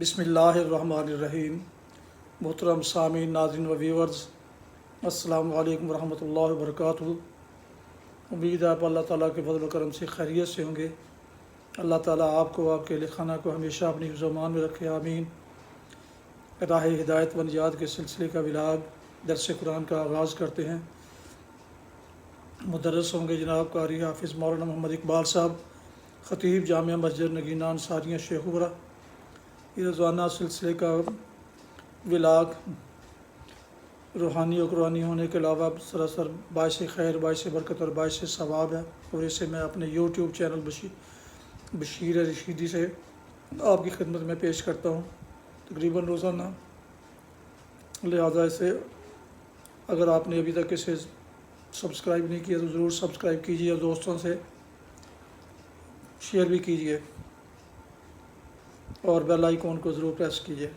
بسم اللہ الرحمن الرحیم۔ محترم سامعین، ناظرین و ویورز، السلام علیکم ورحمۃ اللہ وبرکاتہ۔ امید ہے آپ اللہ تعالیٰ کے فضل و کرم سے خیریت سے ہوں گے۔ اللہ تعالیٰ آپ کو، آپ کے اہل خانہ کو ہمیشہ اپنی حفظ و امان میں رکھے، آمین۔ راہ ہدایت و نجات کے سلسلے کا ولاگ درس قرآن کا آغاز کرتے ہیں۔ مدرس ہوں گے جناب قاری حافظ مولانا محمد اقبال صاحب، خطیب جامعہ مسجد نگینہ انصاریہ شیخورہ۔ یہ روزانہ سلسلے کا ولاگ روحانی و قرآنی ہونے کے علاوہ سراسر باعث خیر، باعث برکت اور باعث ثواب ہے، اور اسے میں اپنے یوٹیوب چینل بشیر رشیدی سے آپ کی خدمت میں پیش کرتا ہوں تقریباً روزانہ۔ لہٰذا اسے اگر آپ نے ابھی تک اسے سبسکرائب نہیں کیا تو ضرور سبسکرائب کیجیے، اور دوستوں سے شیئر بھی کیجیے، اور بیل آئیکن کو ضرور پریس کیجیے۔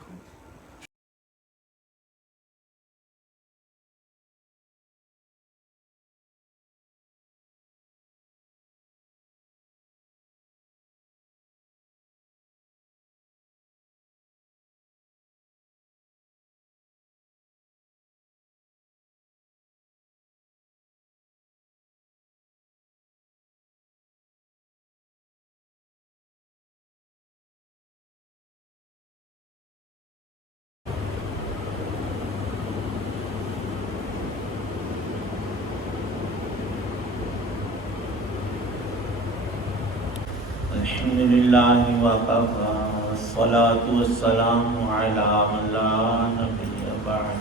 الحمد لله وكفى والصلاة والسلام على من لا نبي بعد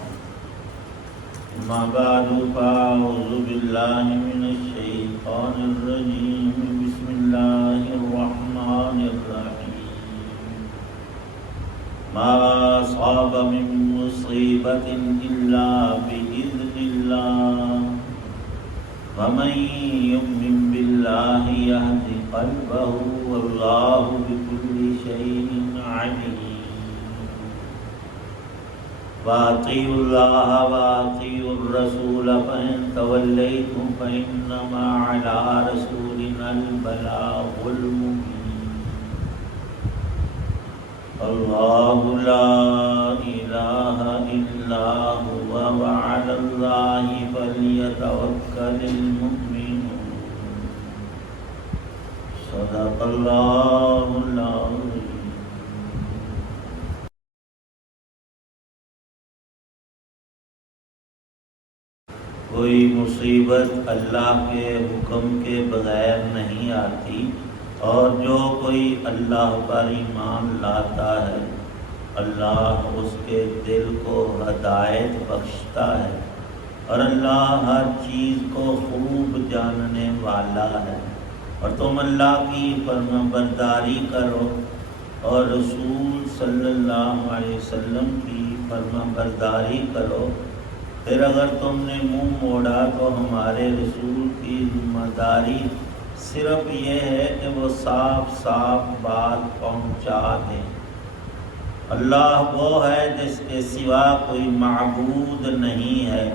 أما بعد فأعوذ بالله من الشيطان الرجيم بسم الله الرحمن الرحيم ما أصاب من مصيبة إلا بإذن الله ومن يؤمن بالله يهد قلبه والله بكل شيء عليم وأطيعوا الله وأطيعوا الرسول فإن توليتم فإنما على رسولنا البلاغ المبين الله لا إله إلا هو وعلى الله فليتوكل المؤمنون صدق الله العظيم۔ کوئی مصیبت اللہ کے حکم کے بغیر نہیں آتی، اور جو کوئی اللہ پر ایمان لاتا ہے اللہ اس کے دل کو ہدایت بخشتا ہے، اور اللہ ہر چیز کو خوب جاننے والا ہے۔ اور تم اللہ کی فرما برداری کرو اور رسول صلی اللہ علیہ وسلم کی فرما برداری کرو، پھر اگر تم نے منہ موڑا تو ہمارے رسول کی ذمہ داری صرف یہ ہے کہ وہ صاف صاف بات پہنچا دیں۔ اللہ وہ ہے جس کے سوا کوئی معبود نہیں ہے،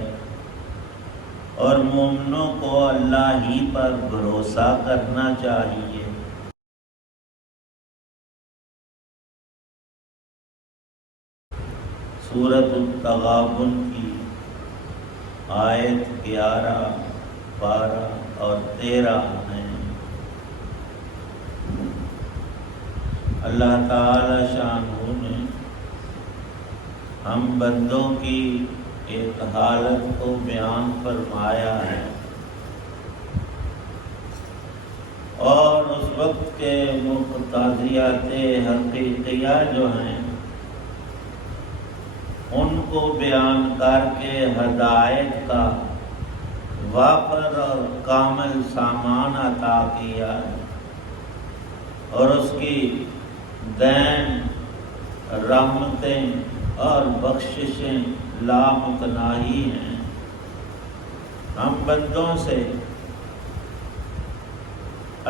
اور مومنوں کو اللہ ہی پر بھروسہ کرنا چاہیے۔ سورۃ التغابن کی آیت 11، 12 اور 13 ہیں۔ اللہ تعالی شانہ نے ہم بندوں کی ایک حالت کو بیان فرمایا ہے، اور اس وقت کے مقتضیات حقیقیہ جو ہیں ان کو بیان کر کے ہدایت کا وافر اور کامل سامان عطا کیا ہے، اور اس کی دین، رحمتیں اور بخششیں لامتناہی ہیں۔ ہم بندوں سے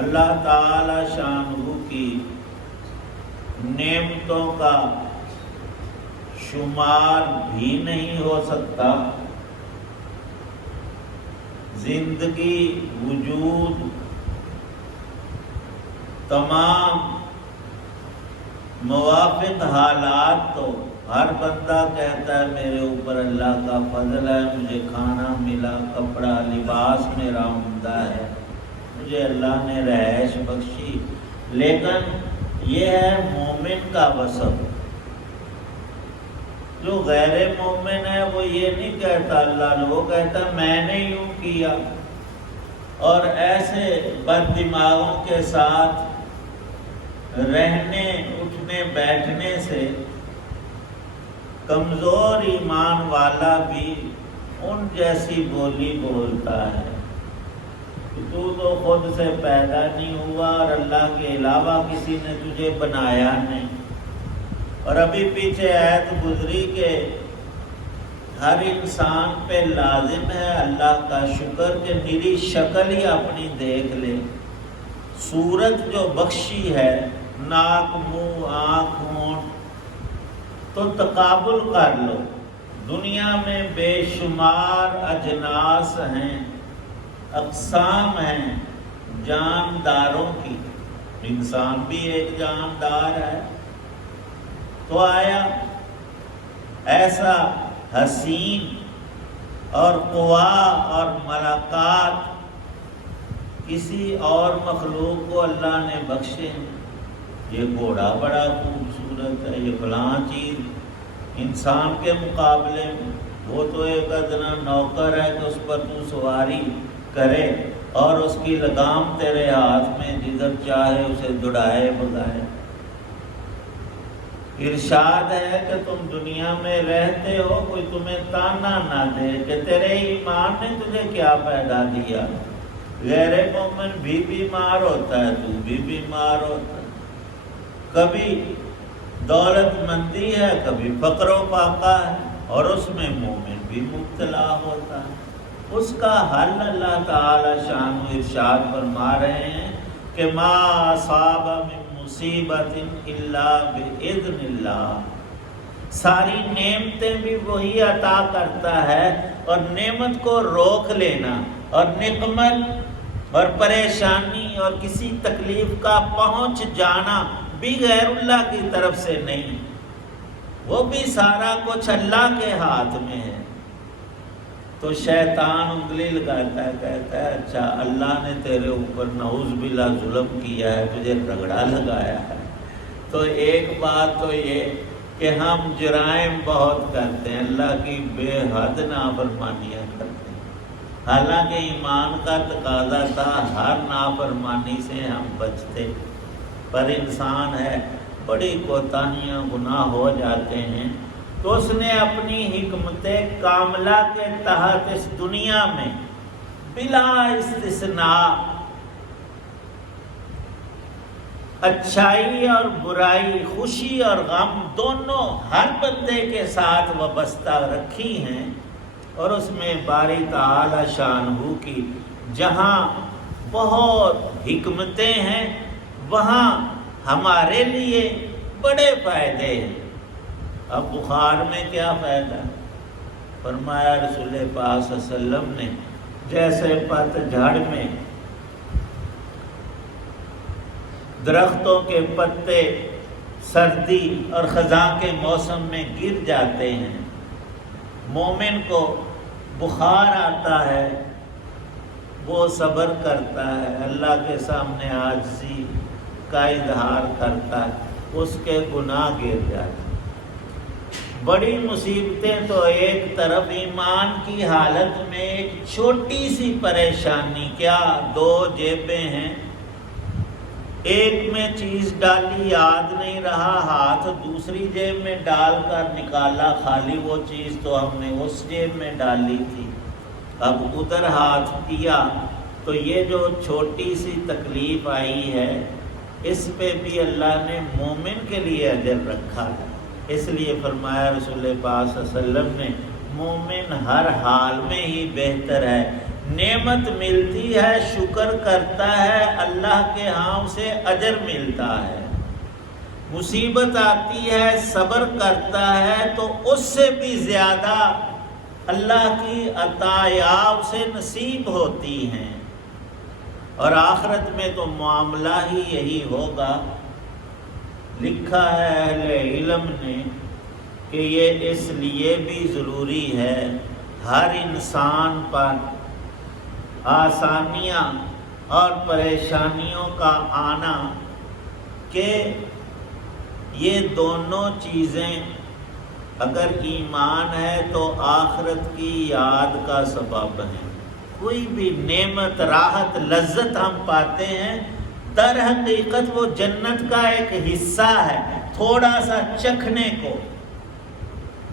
اللہ تعالی شانہ کی نعمتوں کا شمار بھی نہیں ہو سکتا۔ زندگی، وجود، تمام موافق حالات تو ہر بندہ کہتا ہے میرے اوپر اللہ کا فضل ہے، مجھے کھانا ملا، کپڑا لباس میرا عمدہ ہے، مجھے اللہ نے رہائش بخشی، لیکن یہ ہے مومن کا وصف۔ جو غیر مومن ہے وہ یہ نہیں کہتا اللہ نے، وہ کہتا میں نے یوں کیا، اور ایسے بد دماغوں کے ساتھ رہنے اٹھنے بیٹھنے سے کمزور ایمان والا بھی ان جیسی بولی بولتا ہے۔ تو خود سے پیدا نہیں ہوا اور اللہ کے علاوہ کسی نے تجھے بنایا نہیں۔ اور ابھی پیچھے آیت گزری کہ ہر انسان پہ لازم ہے اللہ کا شکر کہ میری شکل ہی اپنی دیکھ لے، صورت جو بخشی ہے، ناک منہ آنکھ ہونٹ، تو تقابل کر لو۔ دنیا میں بے شمار اجناس ہیں، اقسام ہیں جانداروں کی، انسان بھی ایک جاندار ہے، تو آیا ایسا حسین اور قوا اور ملکات کسی اور مخلوق کو اللہ نے بخشے؟ یہ گھوڑا بڑا خوبصورت ہے، یہ فلاں چیز انسان کے مقابلے میں، وہ تو ایک ادنا نوکر ہے کہ اس پر تو سواری کرے اور اس کی لگام تیرے ہاتھ میں، جدھر چاہے اسے دوڑائے بگائے۔ ارشاد ہے کہ تم دنیا میں رہتے ہو، کوئی تمہیں تانا نہ دے کہ تیرے ایمان نے تجھے کیا پیدا دیا۔ غیر مومن بھی بیمار ہوتا ہے، تو بھی بیمار ہوتا ہے، کبھی دولت مندی ہے، کبھی فقر و فاقہ ہے، اور اس میں مومن بھی مبتلا ہوتا ہے۔ اس کا حل اللہ تعالی شان و ارشاد فرما رہے ہیں کہ ما اصاب من مصیبت الا باذن اللہ، ساری نعمتیں بھی وہی عطا کرتا ہے، اور نعمت کو روک لینا اور نقمت اور پریشانی اور کسی تکلیف کا پہنچ جانا بھی غیر اللہ کی طرف سے نہیں، وہ بھی سارا کچھ اللہ کے ہاتھ میں ہے۔ تو شیطان انگلی لگاتا ہے، کہتا ہے اچھا اللہ نے تیرے اوپر نعوذ باللہ ظلم کیا ہے، تجھے رگڑا لگایا ہے، تو ایک بات تو یہ کہ ہم جرائم بہت کرتے ہیں، اللہ کی بے حد نافرمانیاں کرتے ہیں، حالانکہ ایمان کا تقاضا تھا ہر نافرمانی سے ہم بچتے، پر انسان ہے بڑی کوتاہیاں گناہ ہو جاتے ہیں، تو اس نے اپنی حکمت کاملہ کے تحت اس دنیا میں بلا استثناء اچھائی اور برائی، خوشی اور غم دونوں ہر بندے کے ساتھ وابستہ رکھی ہیں، اور اس میں باری تعالی شانہ کی جہاں بہت حکمتیں ہیں وہاں ہمارے لیے بڑے فائدے ہیں۔ اب بخار میں کیا فائدہ؟ فرمایا رسول پاک صلی اللہ علیہ وسلم نے جیسے پت جھڑ میں درختوں کے پتے سردی اور خزاں کے موسم میں گر جاتے ہیں، مومن کو بخار آتا ہے، وہ صبر کرتا ہے، اللہ کے سامنے عاجزی کا اظہار کرتا ہے، اس کے گناہ گر جاتے ہیں۔ بڑی مصیبتیں تو ایک طرف، ایمان کی حالت میں ایک چھوٹی سی پریشانی، کیا دو جیبیں ہیں، ایک میں چیز ڈالی یاد نہیں رہا، ہاتھ دوسری جیب میں ڈال کر نکالا خالی، وہ چیز تو ہم نے اس جیب میں ڈالی تھی، اب ادھر ہاتھ کیا، تو یہ جو چھوٹی سی تکلیف آئی ہے اس پہ بھی اللہ نے مومن کے لیے اجر رکھا ہے۔ اس لیے فرمایا رسول پاک صلی اللہ علیہ وسلم نے مومن ہر حال میں ہی بہتر ہے، نعمت ملتی ہے شکر کرتا ہے، اللہ کے ہاں اسے اجر ملتا ہے، مصیبت آتی ہے صبر کرتا ہے تو اس سے بھی زیادہ اللہ کی عطایا اسے نصیب ہوتی ہیں، اور آخرت میں تو معاملہ ہی یہی ہوگا لکھا ہے اہل علم نے کہ یہ اس لیے بھی ضروری ہے ہر انسان پر آسانیاں اور پریشانیوں کا آنا کہ یہ دونوں چیزیں اگر ایمان ہے تو آخرت کی یاد کا سبب ہے۔ کوئی بھی نعمت، راحت، لذت ہم پاتے ہیں، در حقیقت وہ جنت کا ایک حصہ ہے، تھوڑا سا چکھنے کو۔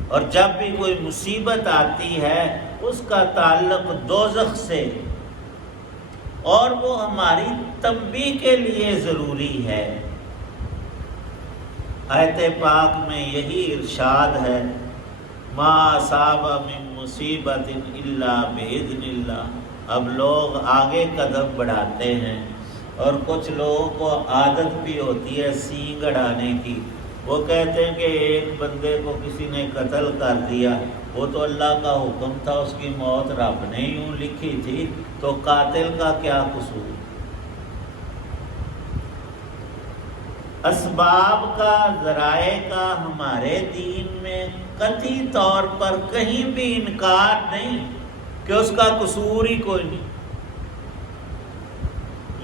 اور جب بھی کوئی مصیبت آتی ہے اس کا تعلق دوزخ سے، اور وہ ہماری تنبیہ کے لیے ضروری ہے۔ آیت پاک میں یہی ارشاد ہے، ما اصاب من مصیبت الا باذن اللہ۔ اب لوگ آگے قدم بڑھاتے ہیں، اور کچھ لوگوں کو عادت بھی ہوتی ہے سینگ اڑانے کی۔ وہ کہتے ہیں کہ ایک بندے کو کسی نے قتل کر دیا، وہ تو اللہ کا حکم تھا، اس کی موت رب نے یوں لکھی تھی، تو قاتل کا کیا قصور؟ اسباب کا، ذرائع کا ہمارے دین میں قطعی طور پر کہیں بھی انکار نہیں کہ اس کا قصور ہی کوئی نہیں۔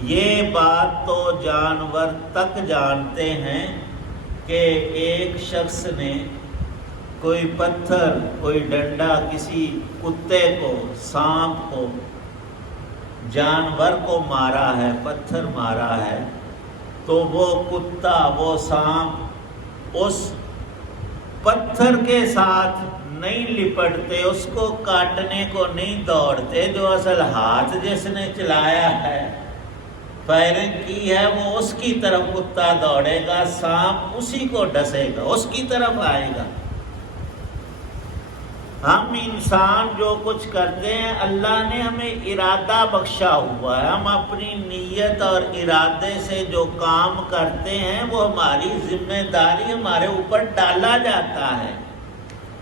یہ بات تو جانور تک جانتے ہیں کہ ایک شخص نے کوئی پتھر، کوئی ڈنڈا کسی کتے کو، سانپ کو، جانور کو مارا ہے، پتھر مارا ہے، تو وہ کتا، وہ سانپ اس پتھر کے ساتھ نہیں لپٹتے، اس کو کاٹنے کو نہیں دوڑتے۔ جو اصل ہاتھ جس نے چلایا ہے، فائرنگ کی ہے، وہ اس کی طرف کتا دوڑے گا، سانپ اسی کو ڈسے گا، اس کی طرف آئے گا۔ ہم انسان جو کچھ کرتے ہیں اللہ نے ہمیں ارادہ بخشا ہوا ہے، ہم اپنی نیت اور ارادے سے جو کام کرتے ہیں وہ ہماری ذمہ داری ہمارے اوپر ڈالا جاتا ہے۔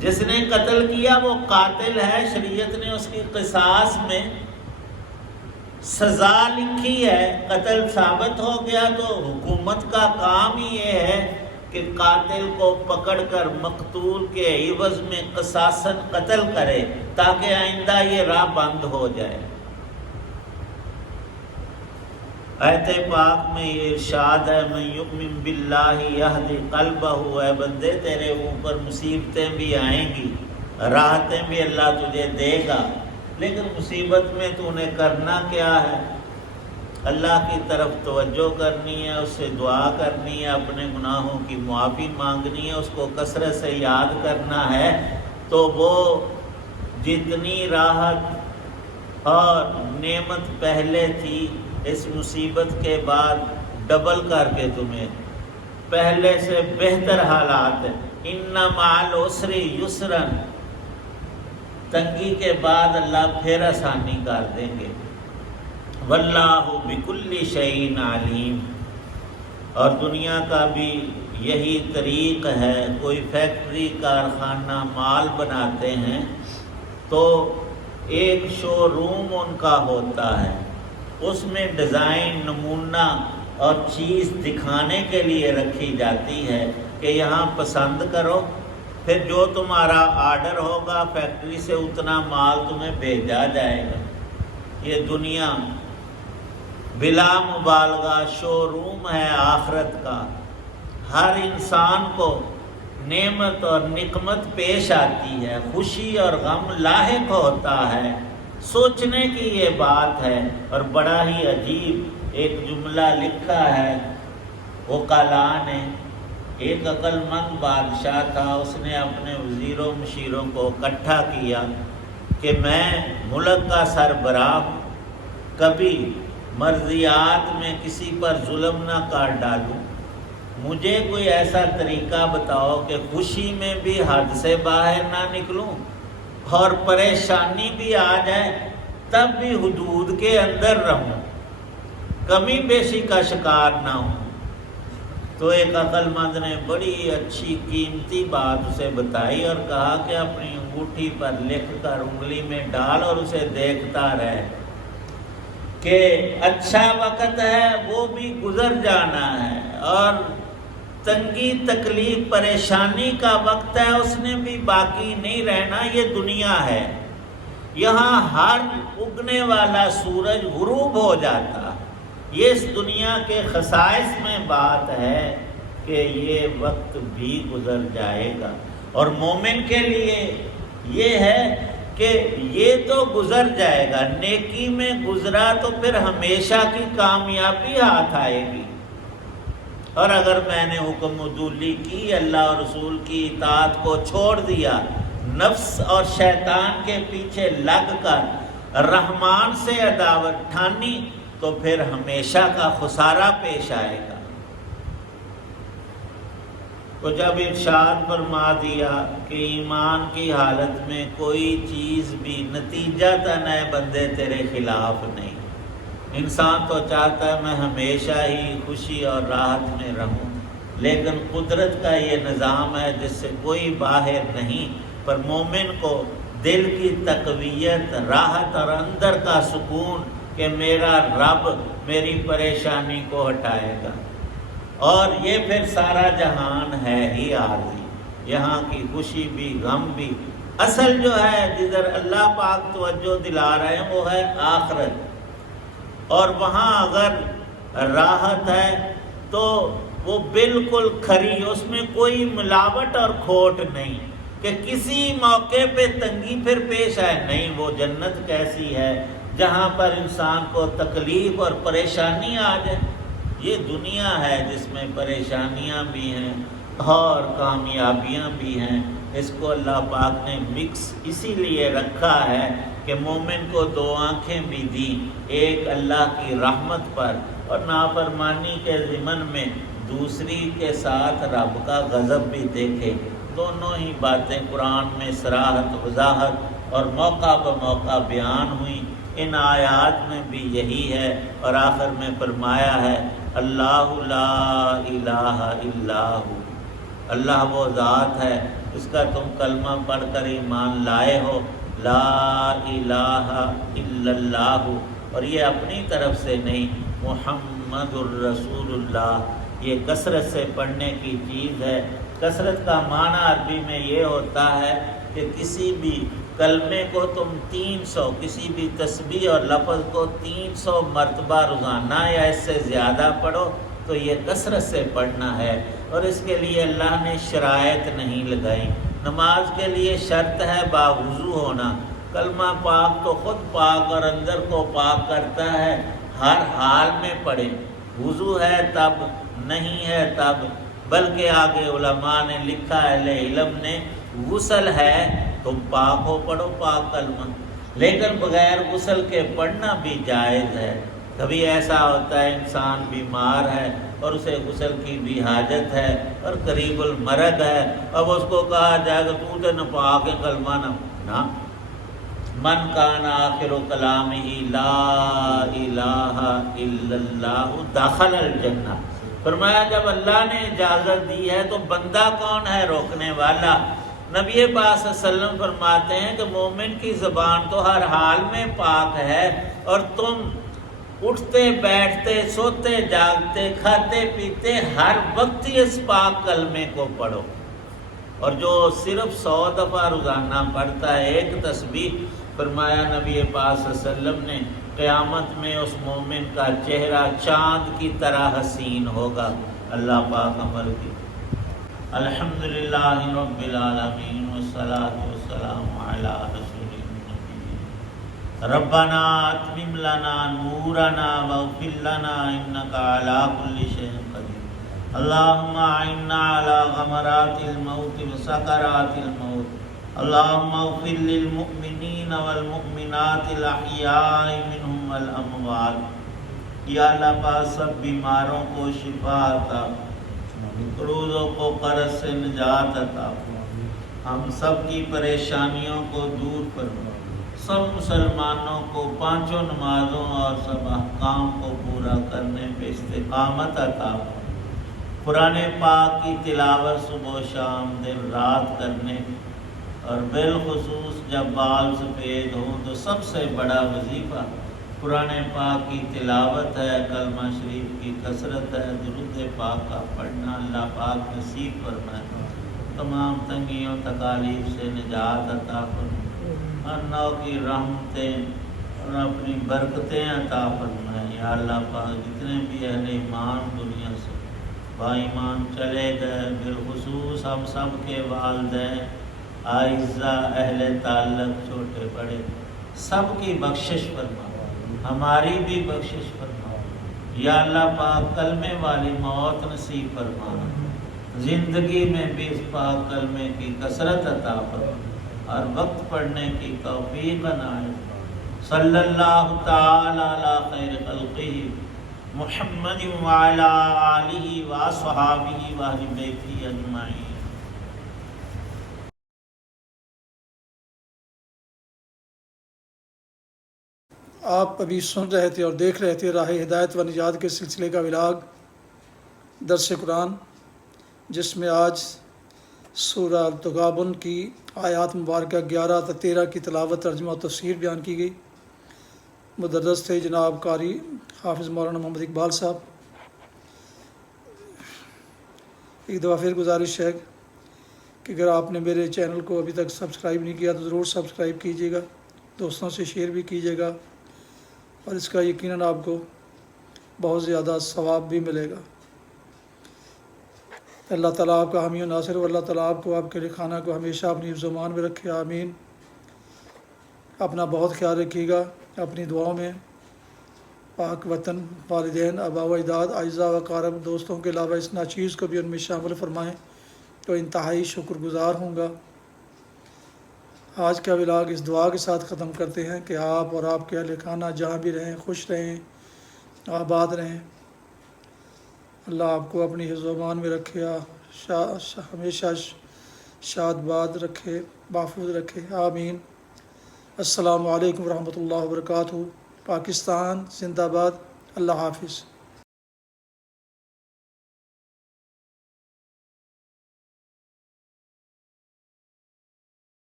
جس نے قتل کیا وہ قاتل ہے، شریعت نے اس کی قصاص میں سزا لکھی ہے۔ قتل ثابت ہو گیا تو حکومت کا کام ہی یہ ہے کہ قاتل کو پکڑ کر مقتول کے عوض میں قصاصاً قتل کرے، تاکہ آئندہ یہ راہ بند ہو جائے۔ آیت پاک میں یہ ارشاد ہے، من یؤمن باللہ یہدی قلبہ، اے بندے تیرے اوپر مصیبتیں بھی آئیں گی، راحتیں بھی اللہ تجھے دے گا، لیکن مصیبت میں تو نے کرنا کیا ہے؟ اللہ کی طرف توجہ کرنی ہے، اس سے دعا کرنی ہے، اپنے گناہوں کی معافی مانگنی ہے، اس کو کثرت سے یاد کرنا ہے، تو وہ جتنی راحت اور نعمت پہلے تھی اس مصیبت کے بعد ڈبل کر کے تمہیں پہلے سے بہتر حالات ہیں۔ ان مع العسر یسرا، تنگی کے بعد اللہ پھر آسانی کر دیں گے۔ واللہ بکل شیء علیم، اور دنیا کا بھی یہی طریق ہے۔ کوئی فیکٹری، کارخانہ مال بناتے ہیں تو ایک شو روم ان کا ہوتا ہے، اس میں ڈیزائن، نمونہ اور چیز دکھانے کے لیے رکھی جاتی ہے کہ یہاں پسند کرو، پھر جو تمہارا آرڈر ہوگا فیکٹری سے اتنا مال تمہیں بھیجا جائے گا۔ یہ دنیا بلا مبالغہ شو روم ہے آخرت کا۔ ہر انسان کو نعمت اور نقمت پیش آتی ہے، خوشی اور غم لاحق ہوتا ہے۔ سوچنے کی یہ بات ہے، اور بڑا ہی عجیب ایک جملہ لکھا ہے وکلاء نے۔ ایک عقل مند بادشاہ تھا، اس نے اپنے وزیروں مشیروں کو اکٹھا کیا کہ میں ملک کا سربراہ ہوں، کبھی مرضیات میں کسی پر ظلم نہ کر ڈالوں، مجھے کوئی ایسا طریقہ بتاؤ کہ خوشی میں بھی حد سے باہر نہ نکلوں، اور پریشانی بھی آ جائے تب بھی حدود کے اندر رہوں، کمی بیشی کا شکار نہ ہوں۔ تو ایک عقل مند نے بڑی اچھی قیمتی بات اسے بتائی اور کہا کہ اپنی انگوٹھی پر لکھ کر انگلی میں ڈال اور اسے دیکھتا رہے کہ اچھا وقت ہے وہ بھی گزر جانا ہے، اور تنگی تکلیف پریشانی کا وقت ہے، اس نے بھی باقی نہیں رہنا۔ یہ دنیا ہے، یہاں ہر اگنے والا سورج غروب ہو جاتا۔ یہ اس دنیا کے خصائص میں بات ہے کہ یہ وقت بھی گزر جائے گا، اور مومن کے لیے یہ ہے کہ یہ تو گزر جائے گا، نیکی میں گزرا تو پھر ہمیشہ کی کامیابی ہاتھ آئے گی۔ اور اگر میں نے حکم عدولی کی، اللہ اور رسول کی اطاعت کو چھوڑ دیا، نفس اور شیطان کے پیچھے لگ کر رحمان سے عداوت ٹھانی، تو پھر ہمیشہ کا خسارہ پیش آئے گا۔ تو جب ارشاد فرما دیا کہ ایمان کی حالت میں کوئی چیز بھی نتیجتاً اے بندے تیرے خلاف نہیں، انسان تو چاہتا ہے میں ہمیشہ ہی خوشی اور راحت میں رہوں، لیکن قدرت کا یہ نظام ہے جس سے کوئی باہر نہیں، پر مومن کو دل کی تقویت، راحت اور اندر کا سکون کہ میرا رب میری پریشانی کو ہٹائے گا۔ اور یہ پھر سارا جہان ہے ہی عارضی، یہاں کی خوشی بھی غم بھی، اصل جو ہے جدھر اللہ پاک توجہ دلا رہے ہیں وہ ہے آخرت۔ اور وہاں اگر راحت ہے تو وہ بالکل کھری، اس میں کوئی ملاوٹ اور کھوٹ نہیں کہ کسی موقع پہ تنگی پھر پیش آئے، نہیں۔ وہ جنت کیسی ہے جہاں پر انسان کو تکلیف اور پریشانی آ جائے۔ یہ دنیا ہے جس میں پریشانیاں بھی ہیں اور کامیابیاں بھی ہیں۔ اس کو اللہ پاک نے مکس اسی لیے رکھا ہے کہ مومن کو دو آنکھیں بھی دی، ایک اللہ کی رحمت پر اور نافرمانی کے ضمن میں دوسری کے ساتھ رب کا غضب بھی دیکھے۔ دونوں ہی باتیں قرآن میں صراحت، وضاحت اور موقع بموقع بیان ہوئیں۔ ان آیات میں بھی یہی ہے، اور آخر میں فرمایا ہے اللہ لا الہ الا ہو، اللہ وہ ذات ہے اس کا تم کلمہ پڑھ کر ایمان لائے ہو، لا الہ الا اللہ، اور یہ اپنی طرف سے نہیں، محمد الرسول اللہ، یہ کثرت سے پڑھنے کی چیز ہے۔ کثرت کا معنی عربی میں یہ ہوتا ہے کہ کسی بھی کلمے کو تم 300، کسی بھی تسبیح اور لفظ کو 300 مرتبہ روزانہ یا اس سے زیادہ پڑھو تو یہ کثرت سے پڑھنا ہے۔ اور اس کے لیے اللہ نے شرائط نہیں لگائی۔ نماز کے لیے شرط ہے باوضو ہونا، کلمہ پاک تو خود پاک اور اندر کو پاک کرتا ہے، ہر حال میں پڑھیں، وضو ہے تب، نہیں ہے تب، بلکہ آگے علماء نے لکھا، اہل علم نے، غسل ہے تم پاک ہو پڑھو پاک کلمہ، لیکن بغیر غسل کے پڑھنا بھی جائز ہے۔ کبھی ایسا ہوتا ہے انسان بیمار ہے اور اسے غسل کی بھی حاجت ہے اور قریب المرگ ہے، اب اس کو کہا جائے گا تو نہ پاک ہے کلمہ نہ، من کان آخر کلامہ لا الہ الا اللہ دخل الجنہ۔ فرمایا جب اللہ نے اجازت دی ہے تو بندہ کون ہے روکنے والا؟ نبی پاک صلی اللہ علیہ وسلم فرماتے ہیں کہ مومن کی زبان تو ہر حال میں پاک ہے، اور تم اٹھتے بیٹھتے سوتے جاگتے کھاتے پیتے ہر وقت اس پاک کلمے کو پڑھو۔ اور جو صرف 100 دفعہ روزانہ پڑھتا ہے ایک تسبیح، فرمایا نبی پاک صلی اللہ علیہ وسلم نے قیامت میں اس مومن کا چہرہ چاند کی طرح حسین ہوگا۔ اللہ پاک عمل کی۔ الحمدللہ رب العالمین والصلاة والسلام علی رسول النبی۔ ربنا اتمم لنا نورنا واغفر لنا انک علی کل شیء قدیر۔ اللہم اعنا علی غمرات الموت وسکرات الموت۔ اللہم اغفر للمؤمنین والمؤمنات الاحیاء منہم والاموات۔ یا اللہ پاک سب بیماروں کو شفا عطا، مقروضوں کو قرض سے نجات عطا، ہم سب کی پریشانیوں کو دور فرما، سب مسلمانوں کو پانچوں نمازوں اور سب احکام کو پورا کرنے پہ استقامت عطا، قرآن پاک کی تلاوت صبح و شام دن رات کرنے، اور بالخصوص جب بال سفید ہوں تو سب سے بڑا وظیفہ قرآن پاک کی تلاوت ہے، کلمہ شریف کی کثرت ہے، درود پاک کا پڑھنا، اللہ پاک نصیب فرمائے، تمام تنگیوں تکالیف سے نجات عطا فرمائے، ہر نوع کی رحمتیں اور اپنی برکتیں عطا فرمائے۔ یا اللہ پاک جتنے بھی اہل ایمان دنیا سے با ایمان چلے گئے، بالخصوص ہم سب کے والدین، اعزہ، اہل تعلق، چھوٹے بڑے، سب کی بخشش فرما، ہماری بھی بخشش فرما۔ یا اللہ پاک کلمے والی موت نصیب فرما، زندگی میں بھی اس پاک کلمے کی کثرت عطا فرما، ہر وقت پڑھنے کی توفیق عنایت۔ صلی اللہ تعالی علی خیر خلقہ محمد وعلی آلہ واصحابہ واہل بیتہ اجمعین۔ آپ ابھی سن رہے تھے اور دیکھ رہے تھے راہ ہدایت و نجات کے سلسلے کا ولاگ درس قرآن، جس میں آج سورہ التغابن کی آیات مبارکہ 11 تا 13 کی تلاوت، ترجمہ و تفسیر بیان کی گئی۔ مدرس تھے جناب قاری حافظ مولانا محمد اقبال صاحب۔ ایک دفعہ پھر گزارش ہے کہ اگر آپ نے میرے چینل کو ابھی تک سبسکرائب نہیں کیا تو ضرور سبسکرائب کیجیے گا، دوستوں سے شیئر بھی کیجیے گا، اور اس کا یقیناً آپ کو بہت زیادہ ثواب بھی ملے گا۔ اللہ تعالیٰ آپ کا حامی و ناصر ہو، اللہ تعالیٰ آپ کو، آپ کے خانہ کو ہمیشہ اپنی حفظ و امان میں رکھے، آمین۔ اپنا بہت خیال رکھیے گا، اپنی دعاؤں میں پاک وطن، والدین، آباء و اجداد، اعزاء و اقارب، دوستوں کے علاوہ اس ناچیز کو بھی ان میں شامل فرمائیں تو انتہائی شکر گزار ہوں گا۔ آج کا ولاگ اس دعا کے ساتھ ختم کرتے ہیں کہ آپ اور آپ کے اہل خانہ جہاں بھی رہیں خوش رہیں، آباد رہیں، اللہ آپ کو اپنی حفظ و امان میں رکھے، ہمیشہ شاد باد رکھے، محفوظ رکھے، آمین۔ السلام علیکم ورحمۃ اللہ وبرکاتہ۔ پاکستان زندہ باد۔ اللہ حافظ۔